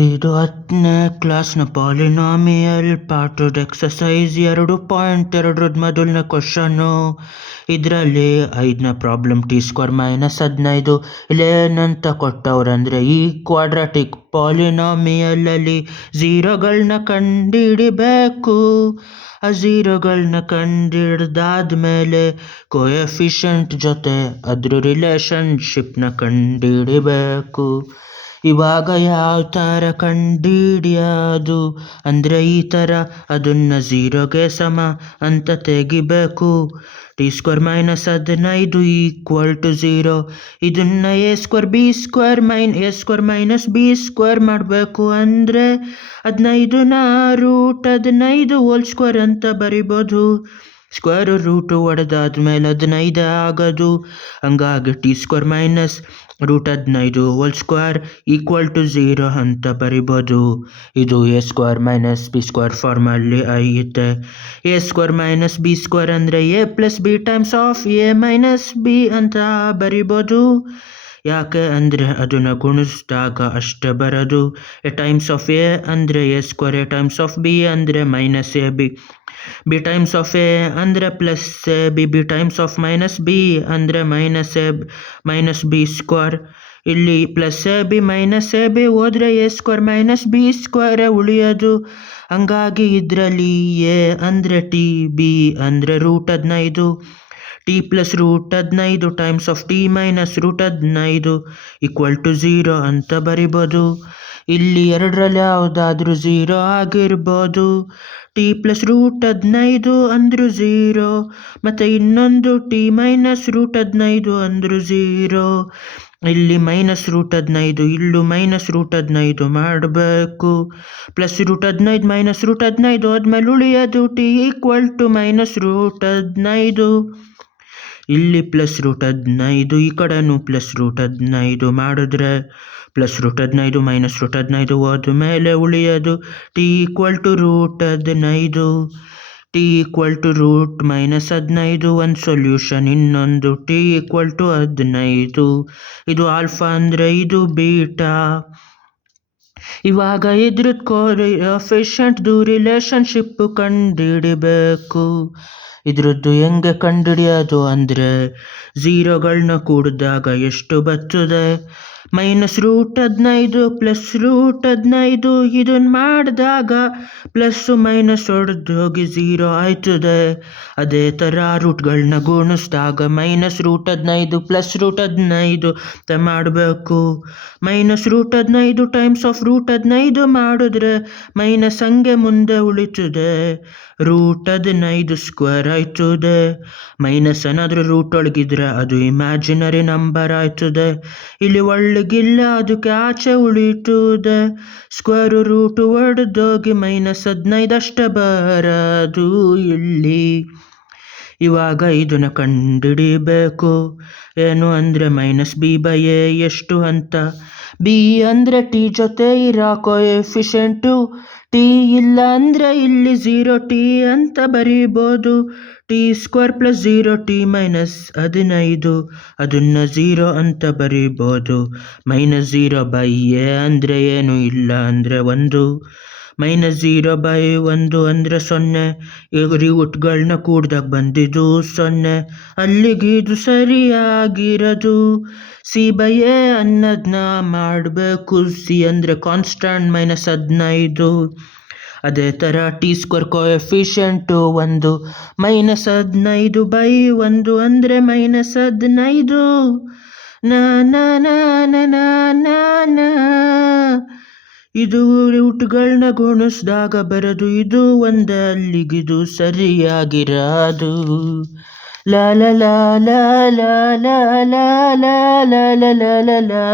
ಇದು 10ನೇ ಕ್ಲಾಸ್ನ polynomial parted exercise 2.2 ಮೊದಲನೇ ಕ್ವಶನ್ನು. ಇದರಲ್ಲಿ 5ನೇ ಪ್ರಾಬ್ಲಮ್ t² -15. ಇಲ್ಲೇನಂತ ಕೊಟ್ಟವ್ರಂದರೆ ಈ ಕ್ವಾಡ್ರಾಟಿಕ್ ಪಾಲಿನಾಮಿಯಲಲ್ಲಿ ಝೀರೋಗಳನ್ನ ಕಂಡುಹಿಡಿಬೇಕು. ಆ ಝೀರೋಗಳನ್ನ ಕಂಡುಹಿಡ್ದಾದ್ಮೇಲೆ ಕೋಎಫಿಷಿಯಂಟ್ ಜೊತೆ ಅದ್ರ ರಿಲೇಷನ್ಶಿಪ್ನ ಕಂಡುಹಿಡಿಬೇಕು. ಇವಾಗ ಯಾವ ಥರ ಕಂಡುಹಿಡಿಯೋದು ಅಂದರೆ ಈ ಥರ ಅದನ್ನು ಝೀರೋಗೆ ಸಮ ಅಂತ ತೆಗಿಬೇಕು. t² -15 = 0. ಇದನ್ನು a² b² ಮಾಡಬೇಕು ಅಂದರೆ 15ನ √15² ಅಂತ ಬರಿಬೋದು. ಸ್ಕ್ವೇರ್ ರೂಟು ಹೊಡೆದಾದ್ಮೇಲೆ 15 ಆಗೋದು. ಹಂಗಾಗಿ t² -√15² = 0 ಅಂತ ಬರಿಬೋದು. ಇದು a² - b² ಫಾರ್ಮಲ್ಲಿ ಐತೆ. a² - b² ಅಂದರೆ a + b times of a - b ಅಂತ ಬರಿಬೋದು. ಯಾಕೆ ಅಂದರೆ ಅದನ್ನು ಗುಣಿಸಿದಾಗ ಅಷ್ಟೇ ಬರೋದು. a ಟೈಮ್ಸ್ ಆಫ್ a ಅಂದರೆ a², a times of b ಅಂದರೆ -ab, b times of a ಅಂದರೆ +ab, b times of -b ಅಂದರೆ -b². ಇಲ್ಲಿ +ab -ab ಹೋದರೆ a² - b² ಉಳಿಯೋದು. ಹಂಗಾಗಿ ಇದರಲ್ಲಿ a ಅಂದರೆ t, b ಅಂದರೆ √15, t + √15 ಟೈಮ್ಸ್ ಆಫ್ t - √15 = 0 ಅಂತ ಬರಿಬೋದು. ಇಲ್ಲಿ ಎರಡರಲ್ಲಿ ಯಾವುದಾದ್ರೂ 0 ಆಗಿರ್ಬೋದು. t + √15 ಅಂದರೂ 0 ಮತ್ತು ಇನ್ನೊಂದು t - √15 ಅಂದರೂ 0. ಇಲ್ಲಿ -√15 ಇಲ್ಲೂ -√15 ಮಾಡಬೇಕು. +√15 -√15 ಹೋದ್ಮೇಲೆ ಉಳಿಯೋದು t = -√15. ಇಲ್ಲಿ +√15 ಈ ಕಡೆನೂ +√15 ಮಾಡಿದ್ರೆ +√15 -√15 ಹೋದ್ಮೇಲೆ ಉಳಿಯೋದು t = √15. t = √-15 ಒಂದು ಸೊಲ್ಯೂಷನ್, ಇನ್ನೊಂದು t = 15. ಇದು ಆಲ್ಫಾ ಅಂದರೆ ಇದು ಬೀಟಾ. ಇವಾಗ ಇದ್ರದ್ದು ಕೋಎಫಿಷಿಯಂಟ್ದು ರಿಲೇಷನ್ಶಿಪ್ ಕಂಡುಹಿಡಿಬೇಕು. ಇದ್ರದ್ದು ಹೆಂಗೆ ಕಂಡುಹಿಡಿಯೋದು ಅಂದರೆ ಝೀರೋಗಳನ್ನ ಕೂಡಿದಾಗ ಎಷ್ಟು ಬರ್ತದೆ? -√15 +√15 ಇದನ್ನು ಮಾಡಿದಾಗ ಪ್ಲಸ್ಸು ಮೈನಸ್ ಹೊಡೆದೋಗಿ 0 ಆಯ್ತದೆ. ಅದೇ ಥರ ರೂಟ್ಗಳನ್ನ ಗುಣಿಸಿದಾಗ -√15 +√15 ಅಂತ ಮಾಡಬೇಕು. -√15 ಟೈಮ್ಸ್ ಆಫ್ √15 ಮಾಡಿದ್ರೆ ಮೈನಸ್ ಹಂಗೆ ಮುಂದೆ ಉಳಿತದೆ, √15² ಆಯ್ತದೆ. ಮೈನಸ್ ಏನಾದರೂ ರೂಟ್ ಒಳಗಿದ್ರೆ ಅದು ಇಮ್ಯಾಜಿನರಿ ನಂಬರ್ ಆಯ್ತದೆ. ಇಲ್ಲಿ ಒಳಗಿಲ್ಲ, ಅದಕ್ಕೆ ಆಚೆ ಉಳಿತದೆ. ಸ್ಕ್ವೇರ್ ರೂಟ್ ಹೊಡೆದೋಗಿ -15 ಅಷ್ಟೇ ಬರೋದು ಇಲ್ಲಿ. ಇವಾಗ ಇದನ್ನು ಕಂಡುಹಿಡಿಬೇಕು. ಏನು ಅಂದರೆ -b/a ಎಷ್ಟು ಅಂತ. b ಅಂದರೆ t ಜೊತೆ ಇರೋ ಕೋಎಫಿಷಿಯಂಟು. t ಇಲ್ಲ ಅಂದರೆ ಇಲ್ಲಿ 0t ಅಂತ ಬರೀಬೋದು. t² + 0t - 15 ಅದನ್ನು 0 ಅಂತ ಬರೀಬೋದು. -0/a ಅಂದರೆ ಏನು ಇಲ್ಲ ಅಂದರೆ 1, -0/1 ಅಂದರೆ 0. ಈಗ ರೂಟ್ಗಳನ್ನ ಕೂಡ್ದಾಗ ಬಂದಿದ್ದು 0. ಅಲ್ಲಿಗೆ ಇದು ಸರಿಯಾಗಿರೋದು. c/a ಅನ್ನೋದನ್ನ ಮಾಡಬೇಕು. c ಅಂದರೆ ಕಾನ್ಸ್ಟಂಟ್ -15. ಅದೇ ಥರ t² ಕೋಎಫಿಷಿಯಂಟು 1, -15/1 ಅಂದರೆ -15. ಇದು ರೂಟ್ಗಳನ್ನ ಗುಣಿಸಿದಾಗ ಬರೋದು. ಇದು ಒಂದೇ, ಅಲ್ಲಿಗಿದು ಸರಿಯಾಗಿರೋದು. ಲಾ ಲಾ ಲಾ ಲಾ ಲಾ ಲಾ ಲಾ ಲಾ ಲಾ ಲಾ ಲಾ ಲಾ.